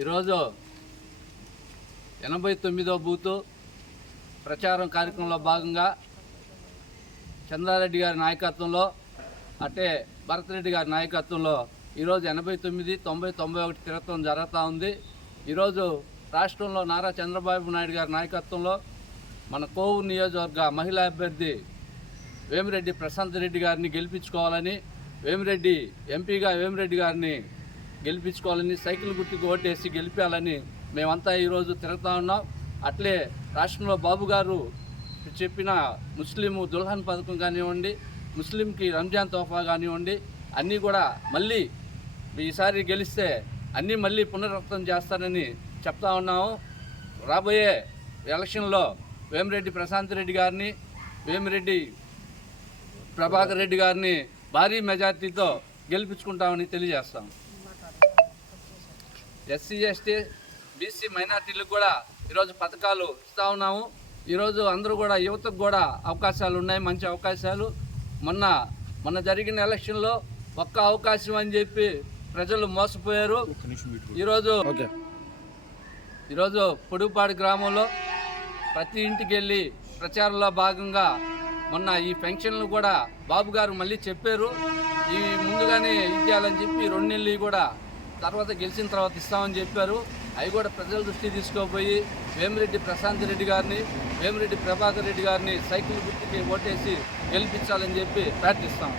ఈరోజు 89వ బూతు ప్రచారం కార్యక్రమంలో భాగంగా చంద్రారెడ్డి గారి నాయకత్వంలో అట్టే భరతరెడ్డి గారి నాయకత్వంలో ఈరోజు 89, 90, 91 తిరగటం జరుగుతూ ఉంది. ఈరోజు రాష్ట్రంలో నారా చంద్రబాబు నాయుడు గారి నాయకత్వంలో మన కోవూరు నియోజకవర్గ మహిళా అభ్యర్థి వేమిరెడ్డి ప్రశాంత్ రెడ్డి గారిని గెలిపించుకోవాలని, ఎంపీగా వేమిరెడ్డి గారిని గెలిపించుకోవాలని, సైకిల్ గుర్తుకు ఓటేసి గెలిపించాలని మేమంతా ఈరోజు తిరుగుతూ ఉన్నాం. అట్లే రాష్ట్రంలో బాబు గారు చెప్పిన ముస్లిము దుల్హన్ పథకం కానివ్వండి, ముస్లింకి రంజాన్ తోఫా కానివ్వండి, అన్నీ కూడా మళ్ళీ ఈసారి గెలిస్తే అన్నీ మళ్ళీ పునరుద్ధరణ చేస్తారని చెప్తా ఉన్నాము. రాబోయే ఎలక్షన్లో వేమిరెడ్డి ప్రశాంత్ రెడ్డి గారిని, వేమిరెడ్డి ప్రభాకర్ రెడ్డి గారిని భారీ మెజార్టీతో గెలిపించుకుంటామని తెలియజేస్తాం. ఎస్సీ, ఎస్టీ, బీసీ మైనార్టీలకు కూడా ఈరోజు పథకాలు ఇస్తూ ఉన్నాము. ఈరోజు అందరూ కూడా యువతకు కూడా అవకాశాలు ఉన్నాయి, మంచి అవకాశాలు. మొన్న జరిగిన ఎలక్షన్లో ఒక్క అవకాశం అని చెప్పి ప్రజలు మోసపోయారు. ఈరోజు పొడుగుపాడు గ్రామంలో ప్రతి ఇంటికి వెళ్ళి ప్రచారంలో భాగంగా మొన్న ఈ పెన్షన్లు కూడా బాబు గారు మళ్ళీ చెప్పారు, ఈ ముందుగానే ఇచ్చేయాలని చెప్పి 2 నెలలు కూడా తర్వాత గెలిచిన తర్వాత ఇస్తామని చెప్పారు. అవి కూడా ప్రజల దృష్టికి తీసుకోపోయి వేమిరెడ్డి ప్రశాంత్ రెడ్డి గారిని, వేమిరెడ్డి ప్రభాకర్ రెడ్డి గారిని సైకిల్ గుర్తుకి ఓటేసి గెలిపించాలని చెప్పి ప్రార్థిస్తాం.